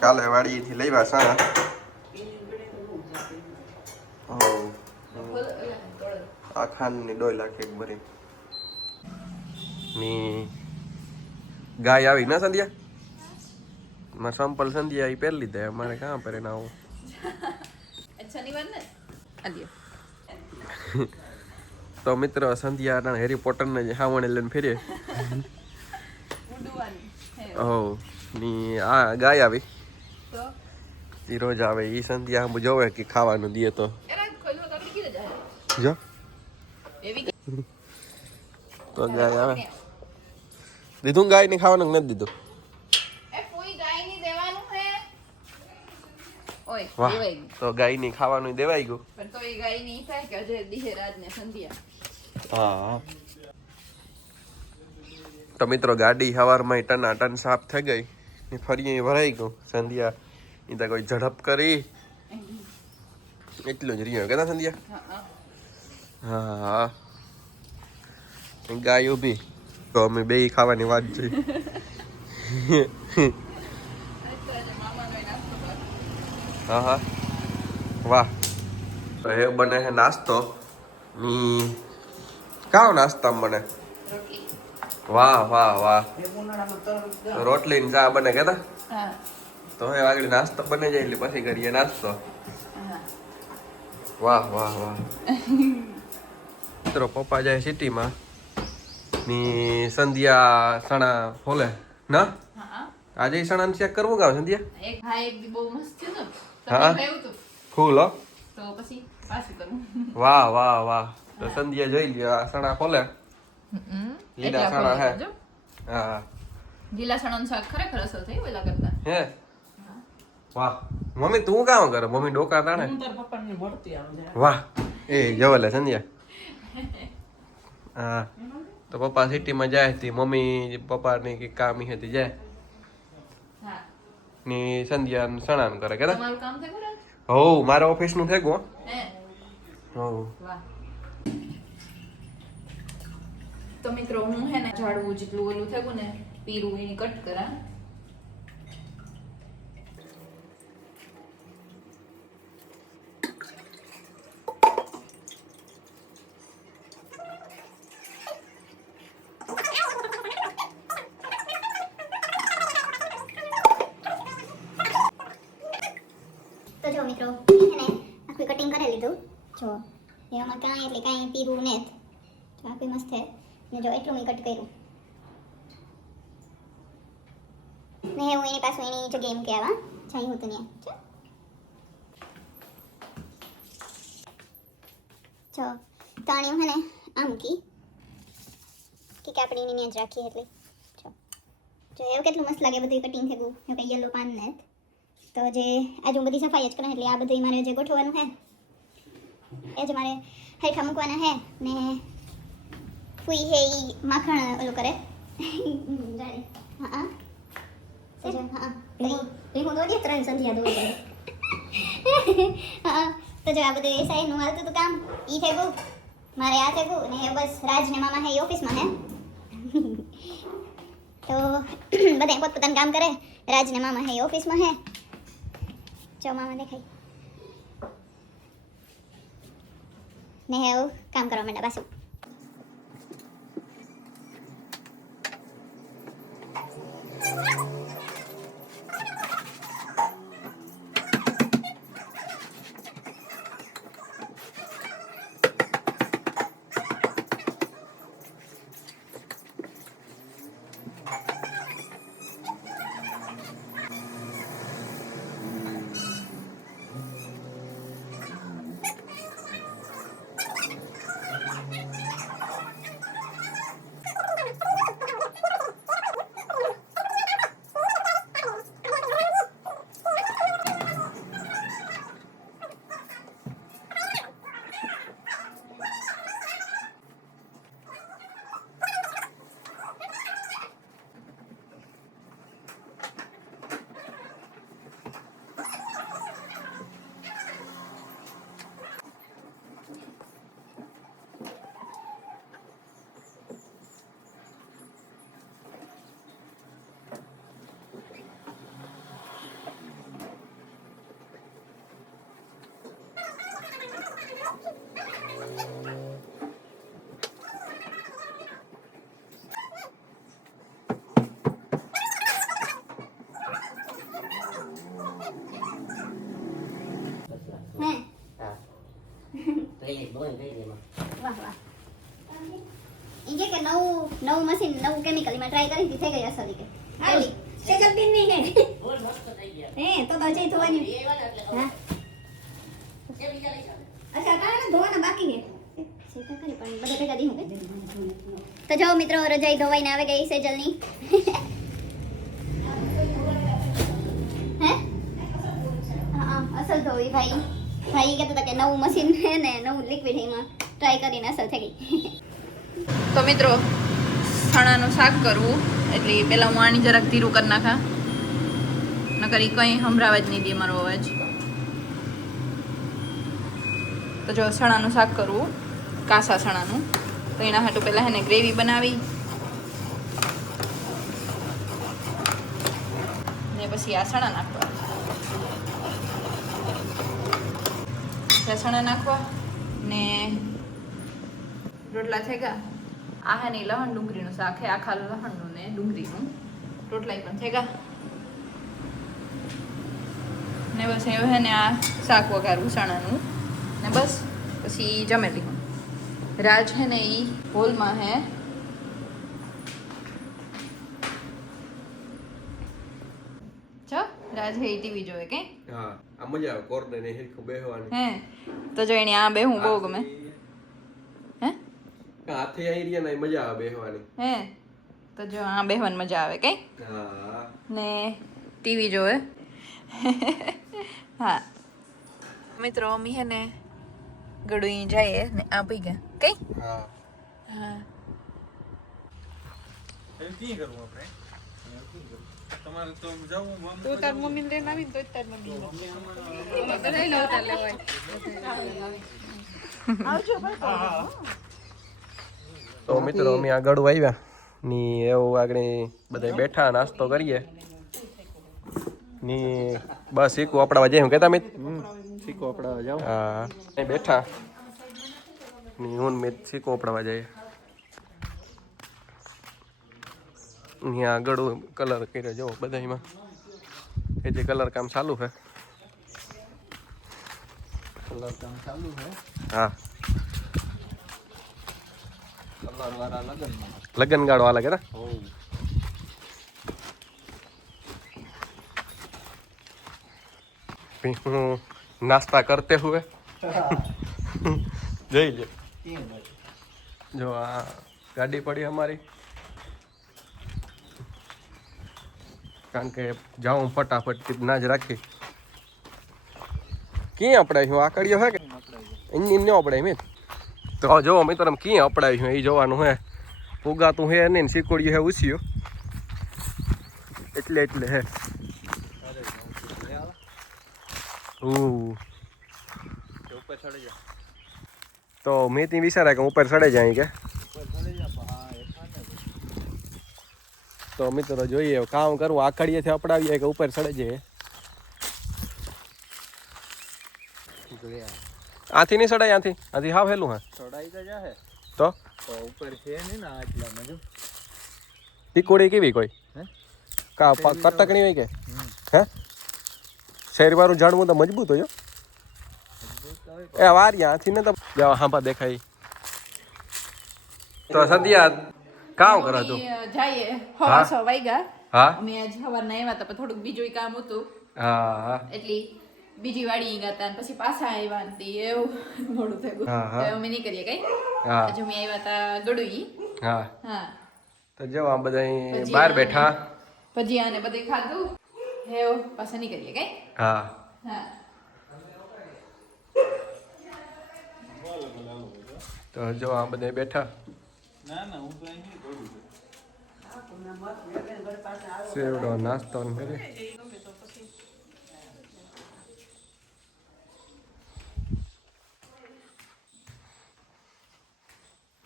કાલે વાડીથી લઈવા સાણા આ ખાંડની 2 લાખ એક ભરી ની ગાય આવી ના સંધ્યા માં સંપલ સંધ્યા એ પહેરી લીધા અમારે કાં પહેરે ના આવું શનિવાર ને તો મિત્ર સંધ્યા હેરી પોટર ને હાવણે લઈને ફેરે ની આ ગાય આવી તો રોજ આવે ઈ સંધ્યા જોવે કે ખાવાનું દે તો જો તો ગાય આવે દીધું ગાય ને ખાવાનું નથી દીધું વાહ તો ગાય ની ખાવાનું દેવાઈ ગયું પણ તો એ ગાય ની થાય કે અજય દિહેરાજ ને સંધ્યા હા તો મિત્રો ગાડી સવારમાં ટના ટન સાફ થઈ ગઈ ને ફરી ભરાઈ ગયું સંધ્યા એ તો કોઈ ઝડપ કરી એટલું જ રહ્યો કેતા સંધ્યા હા ગાય ઊભી તો અમે બે ખાવાની વાત જોઈ હા હા વાહ તો એ બને છે નાસ્તો કાવો નાસ્તા બને વાહ વાહ વાહ રોટલી ને ચા બને કેતા તો હવે આગળ નાસ્તો બને જાય એટલે પછી કરીએ નાસ્તો વાહ વાહ વાહ મિત્રો પપ્પા જાય સિટીમાં ની સંધ્યા સણા ફોલે ના આજે સણા ને ચેક કરવું ગાવ સંધ્યા એક હા એક બહુ મસ્ત છે ને હા ફૂલ હો તો પછી પાછું કરું વાહ વાહ વાહ તો સંધ્યા જોઈ લ્યો આ સણા ખોલે લીલા સણા હે હા લીલા સણાનું શાક ખરેખર અસર થઈ ઓલા કરતા હે વાહ મમ્મી તું કામ કરે મમ્મી ડોકા તાણે હું તાર પપ્પાને મળતી આવું છે વાહ એ જવલે સંધ્યા હા તો પપ્પા સિટીમાં જાય હતી મમ્મી પપ્પાની કે કામ હતી જાય હા ની સંધ્યા સણાનું કરે કે તમારું કામ થઈ ગયું હો મારા ઓફિસ નું થઈ ગયું હે હો વાહ તો મિત્રો હું હે ને ઝાડવું જેટલું ઓલું થયું ને પીરું એની કટ કરા તો જો મિત્રો એને આખું કટિંગ કરી લીધું જો એમાં કાંઈ એટલે કાંઈ પીરું ને તો આખું મસ્ત છે ને જો એટલું મેં કટ કર્યું ને હું એની પાછું એની જગ્યાએ મૂકી આવા જાય હું તો ત્યાં જો તાણ્યું હે ને આ મૂકી કે આપણે એની ત્યાં જ રાખીએ એટલે જો એવું કેટલું મસ્ત લાગે બધું કટિંગ થયું એવું કંઈ યલો પાન ને તો જે આજે હું બધી સફાઈ જ કરું એટલે આ બધું મારે જે ગોઠવવાનું હે એ જ મારે હરખા મૂકવાના હે ને ફૂઈ હે ઈ માખણ ઓલું કરે હા હા હું દોડીએ 3 સંધ્યા દોડી હા તો જો આ બધું એ સાઈડનું હાલતું હતું કામ ઈ થઈ ગયું મારે આ થઈ ગયું ને બસ રાજ ને મામા હે એ ઓફિસમાં હે તો બધા પોતપોતાનું કામ કરે રાજ ને મામા હે ઓફિસમાં હે જો મામા દેખાય ને એવું કામ કરવા માંડ્યા પાછું વાહ વાહ ઈ કે નવું મશીન નવું કેમિકલ માં ટ્રાય કરી થઈ ગઈ અસલી કે સેજલ પિન ની હે હે તો હજી ધોવાની હા અચ્છા કાણે ધોવાના બાકી હે સેટા કરી પણ બધે ભેગા દી હું તો જો મિત્રો રજાઈ ધોવાઈને આવે ગઈ સેજલની હે હા અસલ ધોવી ભાઈ કહેતા હતા કે નવું મશીન છે ને નવું લિક્વિડ એમાં ટ્રાય કરીને અસલ થઈ ગઈ તો મિત્રો ચણાનું શાક કરવું એટલે પહેલાં હું આની જરાક ધીરું કરી નાખા નકર ઈ કંઈ સંભળાવા જ નહીં દે મારો અવાજ તો જો ચણાનું શાક કરવું કાસા ચણાનું તો એના હાટું પહેલાં એને ગ્રેવી બનાવી ને પછી આ ચણા નાખવા ચણા નાખવા ને રોટલા થઈ ગયા આ હે નહીં લહણ ડુંગળીનું શાક હે આખા લહણનું ને ડુંગળીનું રોટલા પણ થઈ ગયા ને બસ એવું હે ને આ શાક વઘારવું ચણાનું ને બસ પછી જમેલી હું રાજ હે ને એ હોલમાં હે ચો રાજ હે ટીવી જોવે કે હા આ મજા આવે કોર્નર ને હિરખું બેહવાની હે તો જો એને આ બેહું બહુ ગમે હે હાથે આવી રહ્યા ને મજા આવે બેહવાની હે તો જો આ બેહવાની મજા આવે કે હા ને ટીવી જોવે હા મિત્રો અમી હે ને ગડુઈ જાય ને આ પી ગયા કઈ હા હા એવું કી કરવું આપણે તમારે તો જવું તો તાર મમ્મી ને આવી તો તાર મમ્મી બધાય લો તાર લેવાય આવજો ભાઈ તો મિત્રો અમે આ ગળું આવ્યા ની એવું આગળ બધા બેઠા નાસ્તો કરીએ ની બસ શીખવું આપડા જઈએ હું કેતા મિત શીખો આપણે જાવ હા અહીં બેઠા ની હું મિત શીખવું આપડા જઈએ અહીંયા ગળું કલર કર્યો જો બધામાં એ જે કલર કામ ચાલુ છે કલર કામ ચાલુ છે હા કલર વાળા લગનમાં લગન ગાળો આ લાગે ને હો फिर હું नाश्ता करते हुए જઈ લે જો આ ગાડી પડી અમારી કારણ કે જાઉં ફટાફટ ના જ રાખી ક્યાં અપડાય છું આકડીઓ હે કે એની ન અપડાય મેં તો જો મિત્ર ક્યાં અપડાય છું એ જોવાનું હે ઉગાતું હે ને શીકોડ્યું હે ઉછ્યું એટલે હે ઉપર ચડી જા તો મેં તી વિચારે કે ઉપર ચડે જાય કે ઉપર ચડી જા હા એટલા તો મિત્રો જોઈએ કામ કરવું આખડીએથી અપડાવીએ કે ઉપર ચડે જાય ને આથી નહીં ચડાય આથી હાવ હેલું હે ચડાઈ તો જાહે તો તો ઉપર છે ને ના એટલા મજો ટીકોડી કેવી કોઈ હે કા કટકણી હોય કે હે શેરવાળું ઝાડવું તો મજબૂત હોય એ વારિયા આથી ને તો જવા હાંપા દેખાય તો સંધ્યા કામ કરો તું જઈએ હા. હવા 6 વાગ્યા હા અમે આજ સવારના આવ્યા હતા પણ થોડુંક બીજું કામ હતું હા એટલે બીજી વાડી ગયા હતા પછી પાછા આવ્યા ને એવું મોડું થઈ ગયું હા, હા. તો અમે નહીં કરીએ કઈ હા આજે અમે આવ્યા હતા ગડુઈ હા હા તો જો આ બધા ભજીયા બહાર બેઠા ભજીયા ને બધું ખાધું હેવ પાછા નહીં કરીએ કઈ હા હા તો જો આ બધા બેઠા ના ના હું તો અહીં નહીં કરું સેવડો નાસ્તો ને કરે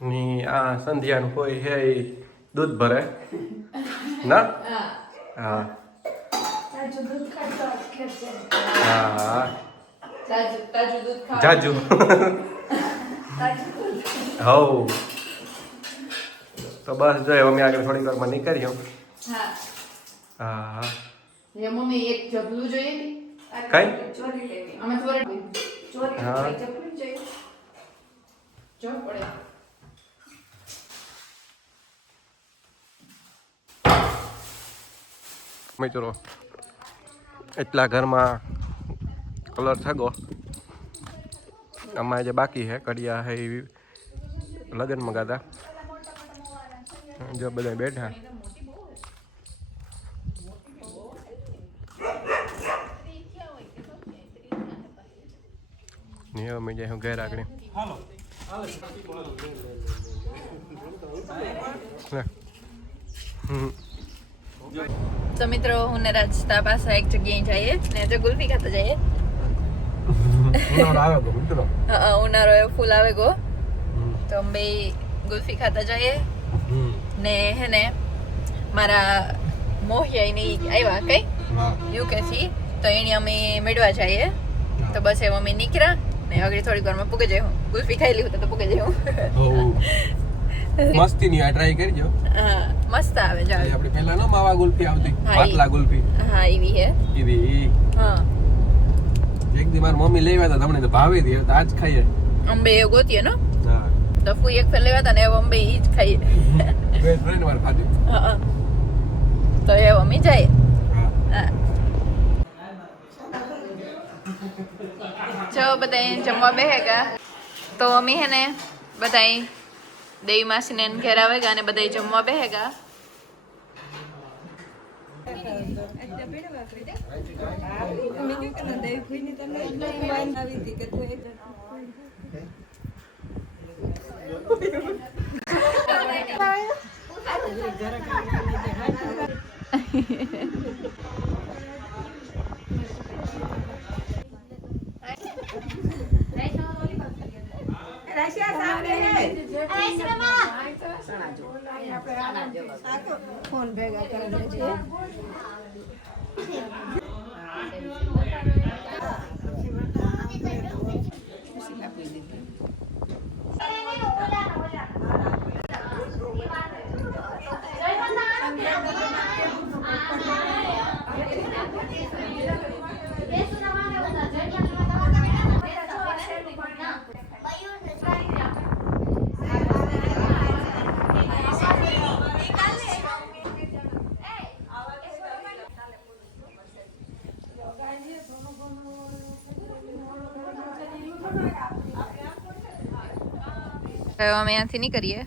ની આ સંધ્યાનું કોઈ હે ઈ દૂધ ભરે ના હા હા તાજું દૂધ ખાવા જાજુ હવ તો બસ જો અમે આગળ થોડીક વારમાં નીકળ્યો હા હા એ મમ્મી એક જબલું જોઈએ ને કઈ અમે થોડે હા જો પડે મિત્રો એટલા ઘરમાં કલર થગો આમાં જે બાકી છે કડિયા છે એ લગ્નમાં ગાતા જો બધા બેઠા ને અમે જાય હું ઘેર આગળ તો મિત્રો હું ને રાજતા પાસે એક જગ્યાએ જઈએ ને જો ગુલ્ફી ખાતા જઈએ ઉનાળો એવો ફૂલ આવે ગો તો અમે ગુલ્ફી ખાતા જઈએ ને હે ને મારા મોહિયાની આવ્યા કઈ યુકે થી તો એની અમે મેળવા જઈએ તો બસ એમ અમે નીકળ્યા ને આગળ થોડીક વારમાં પૂગે જાય હું ગુલ્ફી ખાઈ લીધું તો પૂગે જાય હું મસ્તી ની ટ્રાય કરજો હા મસ્ત આવે જાવ આપણે પહેલા નો માવા ગુલ્ફી આવતી પાતલા ગુલ્ફી હા એવી હે એવી હા એક દી મારી મમ્મી લેવા હતા તમને તો ભાવે દી તો આજ ખાઈએ અંબે એ ગોતીએ નો હા તો ફૂઈ એક ફેર લેવા હતા ને એ અંબે ઈ જ ખાઈએ બે ત્રણ વાર ખાધી હા તો એ અમે જઈએ હા જો બધા જમવા બેહેગા તો અમે હે ને બધા દેવી માસીને ઘેર આવેગા અને બધા જમવા બેહેગા ફોન ભેગા કરી છે અમે અહીંયાથી નીકળીએ